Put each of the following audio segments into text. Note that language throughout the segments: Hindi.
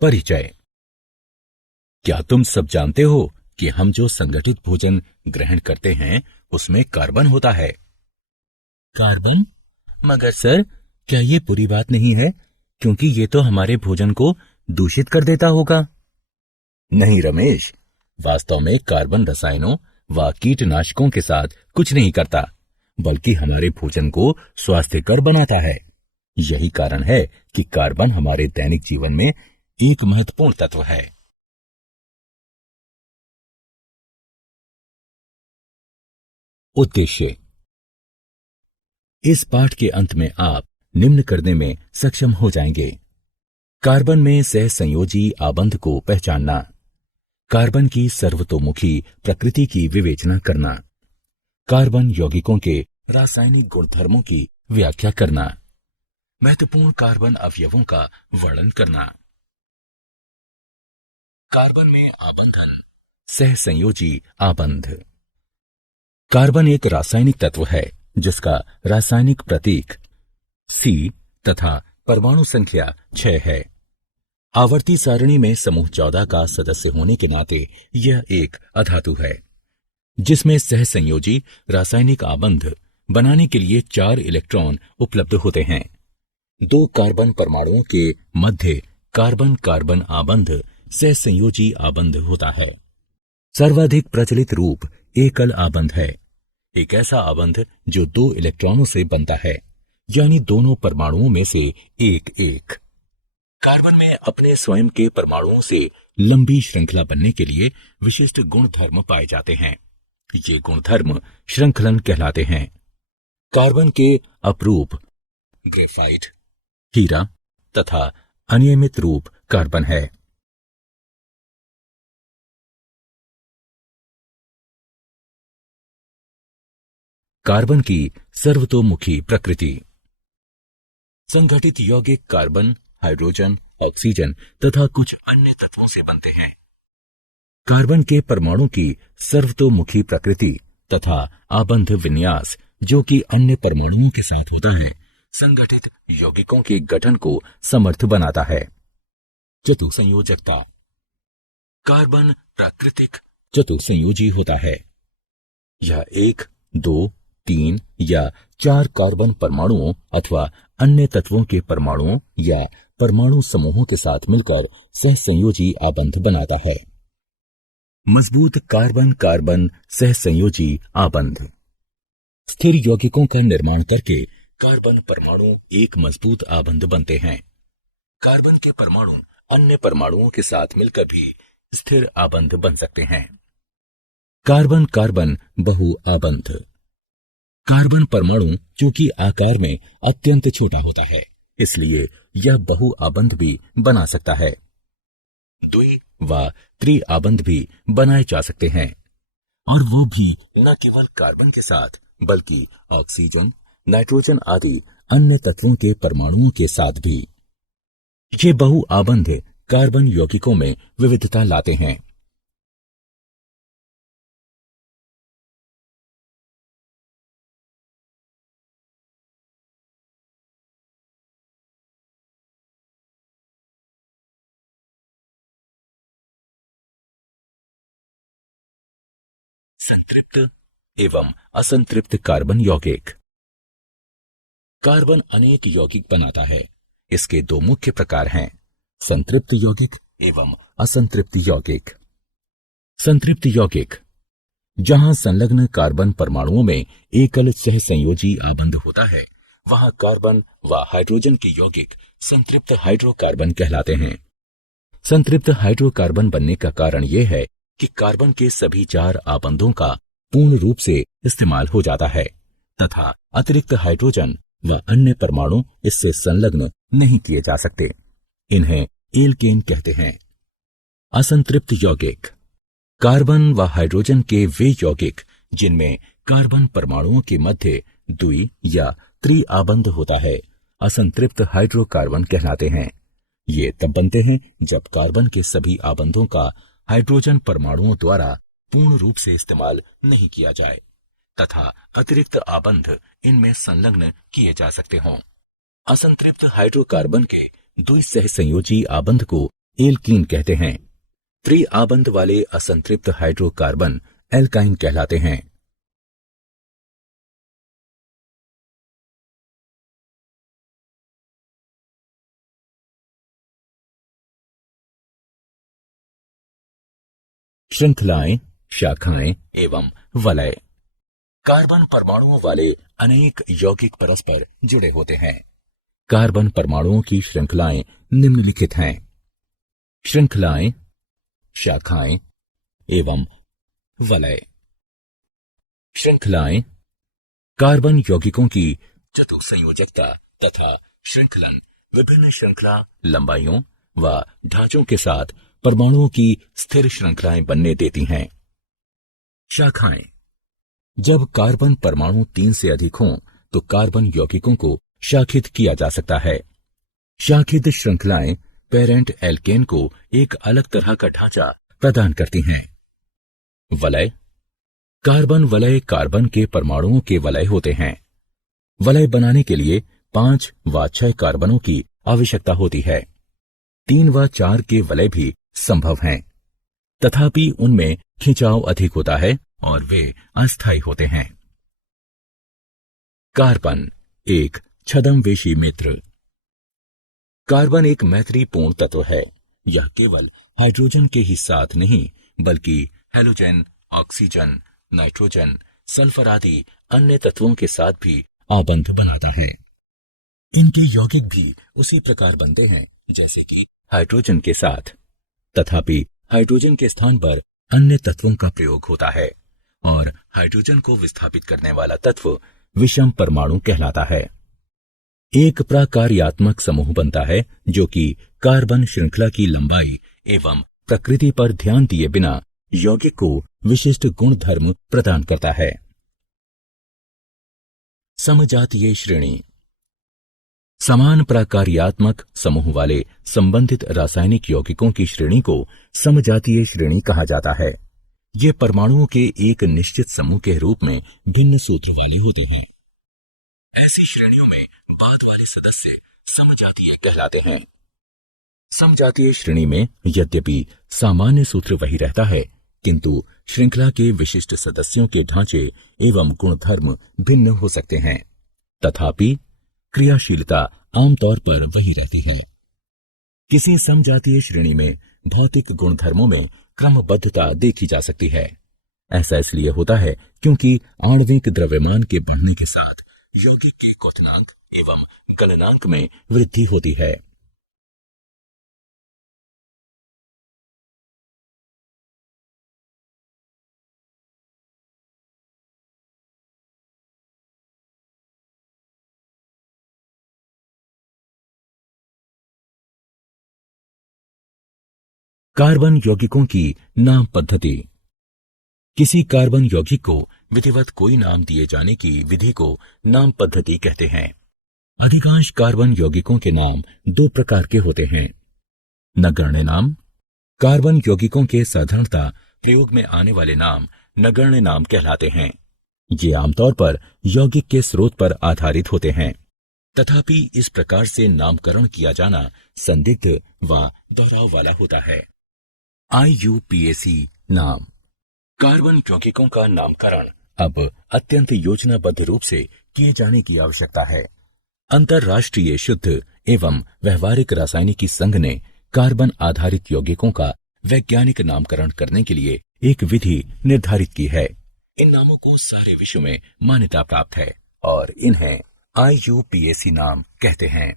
परिचय। क्या तुम सब जानते हो कि हम जो संगठित भोजन ग्रहण करते हैं उसमें कार्बन होता है? कार्बन? मगर सर, क्या ये बुरी बात नहीं है, क्योंकि ये तो हमारे भोजन को दूषित कर देता होगा। नहीं रमेश, वास्तव में कार्बन रसायनों व कीटनाशकों के साथ कुछ नहीं करता, बल्कि हमारे भोजन को स्वास्थ्यकर बनाता है। यही कारण है कि कार्बन हमारे दैनिक जीवन में एक महत्वपूर्ण तत्व है। उद्देश्य। इस पाठ के अंत में आप निम्न करने में सक्षम हो जाएंगे। कार्बन में सहसंयोजी आबंध को पहचानना, कार्बन की सर्वतोमुखी प्रकृति की विवेचना करना, कार्बन यौगिकों के रासायनिक गुणधर्मों की व्याख्या करना, महत्वपूर्ण कार्बन अवयवों का वर्णन करना। कार्बन में आबंधन, सहसंयोजी आबंध। कार्बन एक रासायनिक तत्व है जिसका रासायनिक प्रतीक C तथा परमाणु संख्या 6 है। आवर्ती सारणी में समूह 14 का सदस्य होने के नाते यह एक अधातु है, जिसमें सहसंयोजी रासायनिक आबंध बनाने के लिए 4 इलेक्ट्रॉन उपलब्ध होते हैं। 2 कार्बन परमाणुओं के मध्य कार्बन कार्बन आबंध सहसंयोजी आबंध होता है। सर्वाधिक प्रचलित रूप एकल आबंध है, एक ऐसा आबंध जो 2 इलेक्ट्रॉनों से बनता है, यानी दोनों परमाणुओं में से एक एक। कार्बन में अपने स्वयं के परमाणुओं से लंबी श्रृंखला बनने के लिए विशिष्ट गुणधर्म पाए जाते हैं। ये गुणधर्म श्रृंखलन कहलाते हैं। कार्बन के अपरूप ग्रेफाइट, हीरा तथा अनियमित रूप कार्बन है। कार्बन की सर्वतोमुखी प्रकृति। संगठित यौगिक कार्बन, हाइड्रोजन, ऑक्सीजन तथा कुछ अन्य तत्वों से बनते हैं। कार्बन के परमाणु की सर्वतोमुखी प्रकृति तथा आबंध विन्यास, जो कि अन्य परमाणुओं के साथ होता है, संगठित यौगिकों के गठन को समर्थ बनाता है। चतुसंयोजकता। कार्बन प्राकृतिक चतुसंयोजी होता है। यह 1, 2, 3 या 4 कार्बन परमाणुओं अथवा अन्य तत्वों के परमाणुओं या परमाणु समूहों के साथ मिलकर सहसंयोजी आबंध बनाता है। मजबूत कार्बन कार्बन सहसंयोजी आबंध। स्थिर यौगिकों का निर्माण करके कार्बन परमाणु एक मजबूत आबंध बनते हैं। कार्बन के परमाणु अन्य परमाणुओं के साथ मिलकर भी स्थिर आबंध बन सकते हैं। कार्बन कार्बन बहु आबंध। कार्बन परमाणु चूंकि आकार में अत्यंत छोटा होता है, इसलिए यह बहु आबंध भी बना सकता है। द्वि व त्रि आबंध भी बनाए जा सकते हैं, और वो भी न केवल कार्बन के साथ बल्कि ऑक्सीजन, नाइट्रोजन आदि अन्य तत्वों के परमाणुओं के साथ भी। ये बहु आबंध कार्बन यौगिकों में विविधता लाते हैं। संतृप्त एवं असंतृप्त कार्बन यौगिक। कार्बन अनेक यौगिक बनाता है। इसके 2 मुख्य प्रकार हैं, संतृप्त यौगिक एवं असंतृप्त यौगिक। संतृप्त यौगिक, जहां संलग्न कार्बन परमाणुओं में एकल सहसंयोजी आबंध होता है, वहां कार्बन व हाइड्रोजन के यौगिक संतृप्त हाइड्रोकार्बन कहलाते हैं। संतृप्त हाइड्रोकार्बन बनने का कारण यह है कि कार्बन के सभी 4 आबंधों का पूर्ण रूप से इस्तेमाल हो जाता है तथा अतिरिक्त हाइड्रोजन व अन्य परमाणु इससे संलग्न नहीं किए जा सकते। इन्हें एल्केन कहते हैं। असंतृप्त यौगिक, कार्बन व हाइड्रोजन के वे यौगिक जिनमें कार्बन परमाणुओं के मध्य द्वि या त्रि आबंध होता है, असंतृप्त हाइड्रोकार्बन कहलाते हैं। ये तब बनते हैं जब कार्बन के सभी आबंधों का हाइड्रोजन परमाणुओं द्वारा पूर्ण रूप से इस्तेमाल नहीं किया जाए तथा अतिरिक्त आबंध इनमें संलग्न किए जा सकते हों। असंतृप्त हाइड्रोकार्बन के द्विसहसंयोजी आबंध को एल्कीन कहते हैं। त्रिआबंध वाले असंतृप्त हाइड्रोकार्बन एल्काइन कहलाते हैं। श्रृंखलाएं, शाखाएं एवं वलय। कार्बन परमाणुओं वाले अनेक यौगिक परस्पर जुड़े होते हैं। कार्बन परमाणुओं की श्रृंखलाएं निम्नलिखित हैं। श्रृंखलाएं, शाखाएं एवं वलय। श्रृंखलाएं कार्बन यौगिकों की चतुसंयोजकता तथा श्रृंखलन विभिन्न श्रृंखला लंबाइयों व ढांचों के साथ परमाणुओं की स्थिर श्रृंखलाएं बनने देती हैं। शाखाएं, जब कार्बन परमाणु 3 से अधिक हों तो कार्बन यौगिकों को शाखित किया जा सकता है। शाखित श्रृंखलाएं पेरेंट एल्केन को एक अलग तरह का ढांचा प्रदान करती हैं। वलय, कार्बन वलय कार्बन के परमाणुओं के वलय होते हैं। वलय बनाने के लिए 5 व 6 कार्बनों की आवश्यकता होती है। 3 व 4 के वलय भी संभव हैं, तथापि उनमें खिंचाव अधिक होता है और वे अस्थायी होते हैं। कार्बन एक छद्मवेशी मित्र। कार्बन एक मैत्रीपूर्ण तत्व है। यह केवल हाइड्रोजन के ही साथ नहीं बल्कि हैलोजन, ऑक्सीजन, नाइट्रोजन, सल्फर आदि अन्य तत्वों के साथ भी आबंध बनाता है। इनके यौगिक भी उसी प्रकार बनते हैं जैसे कि हाइड्रोजन के साथ, तथापि हाइड्रोजन के स्थान पर अन्य तत्वों का प्रयोग होता है और हाइड्रोजन को विस्थापित करने वाला तत्व विषम परमाणु कहलाता है। एक प्राकार्यात्मक समूह बनता है जो कि कार्बन श्रृंखला की लंबाई एवं प्रकृति पर ध्यान दिए बिना यौगिक को विशिष्ट गुण धर्म प्रदान करता है। समजातीय श्रेणी, समान प्राकार्यात्मक समूह वाले संबंधित रासायनिक यौगिकों की श्रेणी को समजातीय श्रेणी कहा जाता है। ये परमाणुओं के एक निश्चित समूह के रूप में भिन्न सूत्र वाले होते हैं। ऐसी श्रेणियों में बाद वाले सदस्य समजातीय कहलाते हैं। समजातीय श्रेणी में यद्यपि सामान्य सूत्र वही रहता है, किंतु श्रृंखला के विशिष्ट सदस्यों के ढांचे एवं गुणधर्म भिन्न हो सकते हैं, तथापि क्रियाशीलता आमतौर पर वही रहती है। किसी समजातीय श्रेणी में भौतिक गुणधर्मों में क्रमबद्धता देखी जा सकती है। ऐसा इसलिए होता है क्योंकि आणविक द्रव्यमान के बढ़ने के साथ यौगिक के क्वथनांक एवं गलनांक में वृद्धि होती है। कार्बन यौगिकों की नाम पद्धति। किसी कार्बन यौगिक को विधिवत कोई नाम दिए जाने की विधि को नाम पद्धति कहते हैं। अधिकांश कार्बन यौगिकों के नाम 2 प्रकार के होते हैं। नगण्य नाम। कार्बन यौगिकों के साधारणतः प्रयोग में आने वाले नाम नगण्य नाम कहलाते हैं। ये आमतौर पर यौगिक के स्रोत पर आधारित होते हैं, तथापि इस प्रकार से नामकरण किया जाना संदिग्ध व दोहराव वाला होता है। IUPAC नाम। कार्बन यौगिकों का नामकरण अब अत्यंत योजनाबद्ध रूप से किए जाने की आवश्यकता है। अंतर्राष्ट्रीय शुद्ध एवं व्यवहारिक रासायनिकी संघ ने कार्बन आधारित यौगिकों का वैज्ञानिक नामकरण करने के लिए एक विधि निर्धारित की है। इन नामों को सारे विश्व में मान्यता प्राप्त है और इन्हें IUPAC नाम कहते हैं।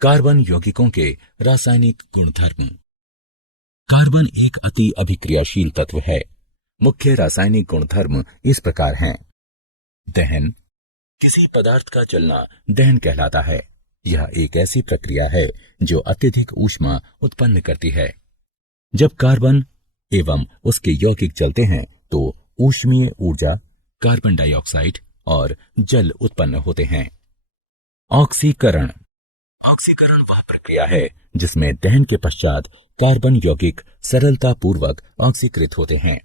कार्बन यौगिकों के रासायनिक गुणधर्म। कार्बन एक अति अभिक्रियाशील तत्व है। मुख्य रासायनिक गुणधर्म इस प्रकार हैं। दहन। किसी पदार्थ का जलना दहन कहलाता है। यह एक ऐसी प्रक्रिया है जो अत्यधिक ऊष्मा उत्पन्न करती है। जब कार्बन एवं उसके यौगिक जलते हैं तो ऊष्मीय ऊर्जा, कार्बन डाइऑक्साइड और जल उत्पन्न होते हैं। ऑक्सीकरण। ऑक्सीकरण वह प्रक्रिया है जिसमें दहन के पश्चात कार्बन यौगिक सरलता पूर्वक ऑक्सीकृत होते हैं।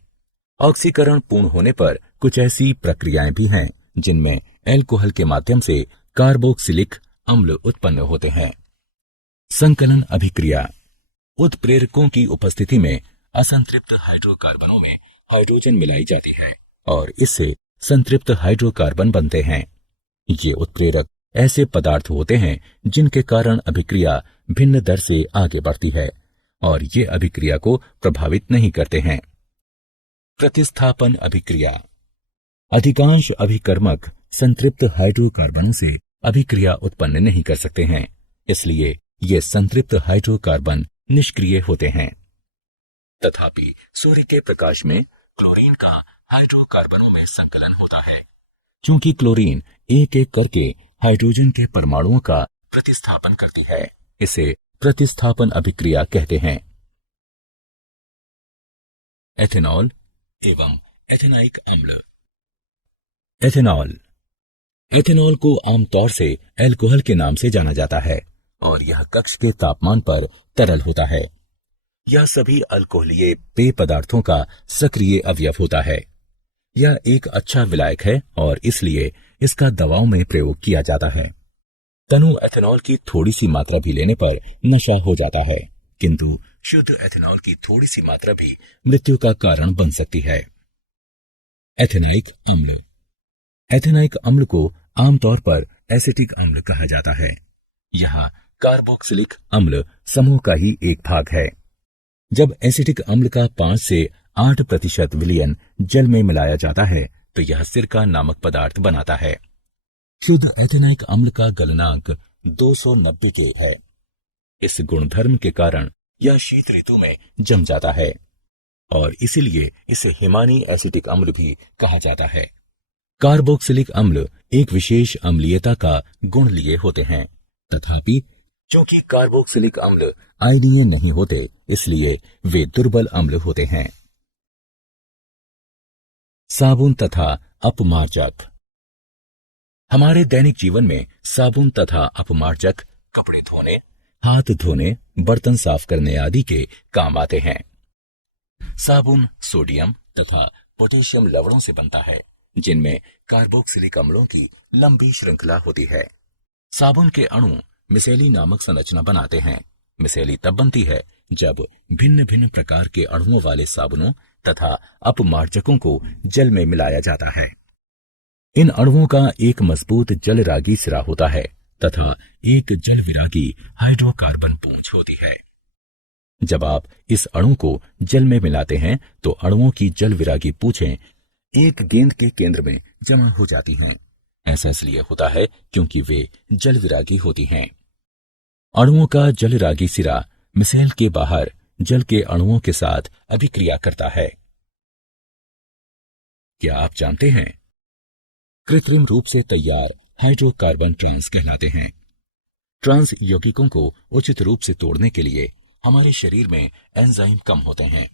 ऑक्सीकरण पूर्ण होने पर कुछ ऐसी प्रक्रियाएं भी हैं जिनमें एल्कोहल के माध्यम से कार्बोक्सिलिक अम्ल उत्पन्न होते हैं। संकलन अभिक्रिया। उत्प्रेरकों की उपस्थिति में असंतृप्त हाइड्रोकार्बनों में हाइड्रोजन मिलाई जाती है और इससे संतृप्त हाइड्रोकार्बन बनते हैं। ये उत्प्रेरक ऐसे पदार्थ होते हैं जिनके कारण अभिक्रिया भिन्न दर से आगे बढ़ती है और ये अभिक्रिया को प्रभावित नहीं करते हैं। प्रतिस्थापन अभिक्रिया। अधिकांश अभिकर्मक संतृप्त हाइड्रोकार्बनों से अभिक्रिया उत्पन्न नहीं कर सकते हैं, इसलिए ये संतृप्त हाइड्रोकार्बन निष्क्रिय होते हैं। तथापि सूर्य के प्रकाश में क्लोरीन का हाइड्रोकार्बनों में संकलन होता है। चूंकि क्लोरीन एक एक करके हाइड्रोजन के परमाणुओं का प्रतिस्थापन करती है, इसे प्रतिस्थापन अभिक्रिया कहते हैं। एथेनॉल एवं एथेनाइक अम्ल। एथेनॉल। एथेनॉल को आमतौर से अल्कोहल के नाम से जाना जाता है और यह कक्ष के तापमान पर तरल होता है। यह सभी अल्कोहलीय पेय पदार्थों का सक्रिय अवयव होता है। यह एक अच्छा विलायक है और इसलिए इसका दवाओं में प्रयोग किया जाता है। तनु एथेनॉल की थोड़ी सी मात्रा भी लेने पर नशा हो जाता है, किंतु शुद्ध एथेनॉल की थोड़ी सी मात्रा भी मृत्यु का कारण बन सकती है। एथेनाइक अम्ल। एथेनाइक अम्ल को आमतौर पर एसिटिक अम्ल कहा जाता है। यहाँ कार्बोक्सिलिक अम्ल समूह का ही एक भाग है। जब एसिटिक अम्ल का 5 से 8% विलयन जल में मिलाया जाता है तो यह सिरका नामक पदार्थ बनाता है। शुद्ध एथेनाइक अम्ल का गलनांक 290 के है। इस गुणधर्म के कारण यह शीत ऋतु में जम जाता है और इसीलिए इसे हिमानी एसिटिक अम्ल भी कहा जाता है। कार्बोक्सिलिक अम्ल एक विशेष अम्लीयता का गुण लिए होते हैं, तथापि चूंकि कार्बोक्सिलिक अम्ल आयनीय नहीं होते, इसलिए वे दुर्बल अम्ल होते हैं। साबुन तथा अपमार्जक। हमारे दैनिक जीवन में साबुन तथा अपमार्जक कपड़े धोने, हाथ धोने, बर्तन साफ करने आदि के काम आते हैं। साबुन सोडियम तथा पोटेशियम लवणों से बनता है, जिनमें कार्बोक्सिलिक अम्लों की लंबी श्रृंखला होती है। साबुन के अणु मिसेली नामक संरचना बनाते हैं। मिसेली तब बनती है जब भिन्न भिन्न प्रकार के अणुओं वाले साबुनों तथा अपमार्जकों को जल में मिलाया जाता है। इन अणुओं का एक मजबूत जलरागी सिरा होता है तथा एक जल विरागी हाइड्रोकार्बन पूंछ होती है। जब आप इस अणु को जल में मिलाते हैं तो अणुओं की जल विरागी पूंछें एक गेंद के केंद्र में जमा हो जाती हैं। ऐसा इसलिए होता है क्योंकि वे जल विरागी होती हैं। अणुओं का जलरागी सिरा मिसेल के बाहर जल के अणुओं के साथ अभिक्रिया करता है। क्या आप जानते हैं? कृत्रिम रूप से तैयार हाइड्रोकार्बन ट्रांस कहलाते हैं। ट्रांस यौगिकों को उचित रूप से तोड़ने के लिए हमारे शरीर में एंजाइम कम होते हैं।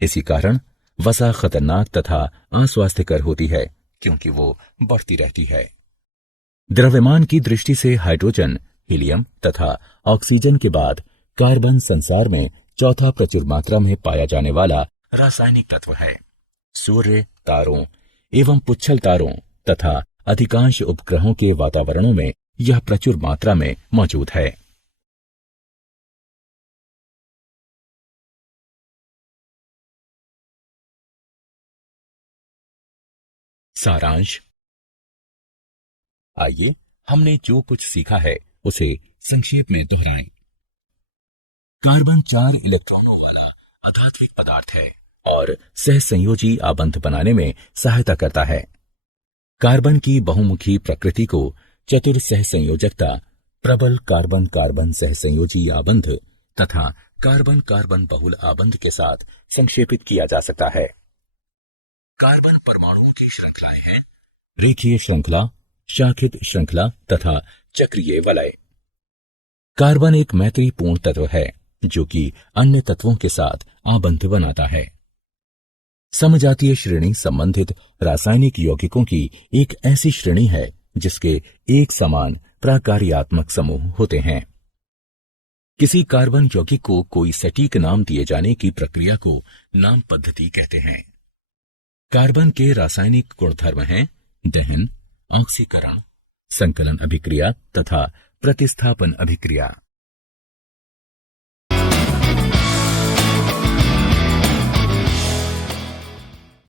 इसी कारण वसा खतरनाक तथा अस्वास्थ्यकर होती है, क्योंकि वो बढ़ती रहती है। द्रव्यमान की दृष्टि से हाइड्रोजन, हीलियम तथा ऑक्सीजन के बाद कार्बन संसार में चौथा प्रचुर मात्रा में पाया जाने वाला रासायनिक तत्व है। सूर्य, तारों एवं पुच्छल तारों तथा अधिकांश उपग्रहों के वातावरणों में यह प्रचुर मात्रा में मौजूद है। सारांश। आइए हमने जो कुछ सीखा है उसे संक्षेप में दोहराएं। कार्बन 4 इलेक्ट्रॉनों वाला अधात्विक पदार्थ है और सहसंयोजी आबंध बनाने में सहायता करता है। कार्बन की बहुमुखी प्रकृति को चतुर सहसंयोजकता, प्रबल कार्बन कार्बन सहसंयोजी आबंध तथा कार्बन कार्बन बहुल आबंध के साथ संक्षेपित किया जा सकता है। कार्बन परमाणुओं की श्रृंखलाएं हैं रेखीय श्रृंखला, शाखित श्रृंखला तथा चक्रीय वलय। कार्बन एक मैत्रीपूर्ण तत्व है जो कि अन्य तत्वों के साथ आबंध बनाता है। समजातीय श्रेणी संबंधित रासायनिक यौगिकों की एक ऐसी श्रेणी है जिसके एक समान प्राकार्यात्मक समूह होते हैं। किसी कार्बन यौगिक को कोई सटीक नाम दिए जाने की प्रक्रिया को नाम पद्धति कहते हैं। कार्बन के रासायनिक गुणधर्म हैं दहन, ऑक्सीकरण, संकलन अभिक्रिया तथा प्रतिस्थापन अभिक्रिया।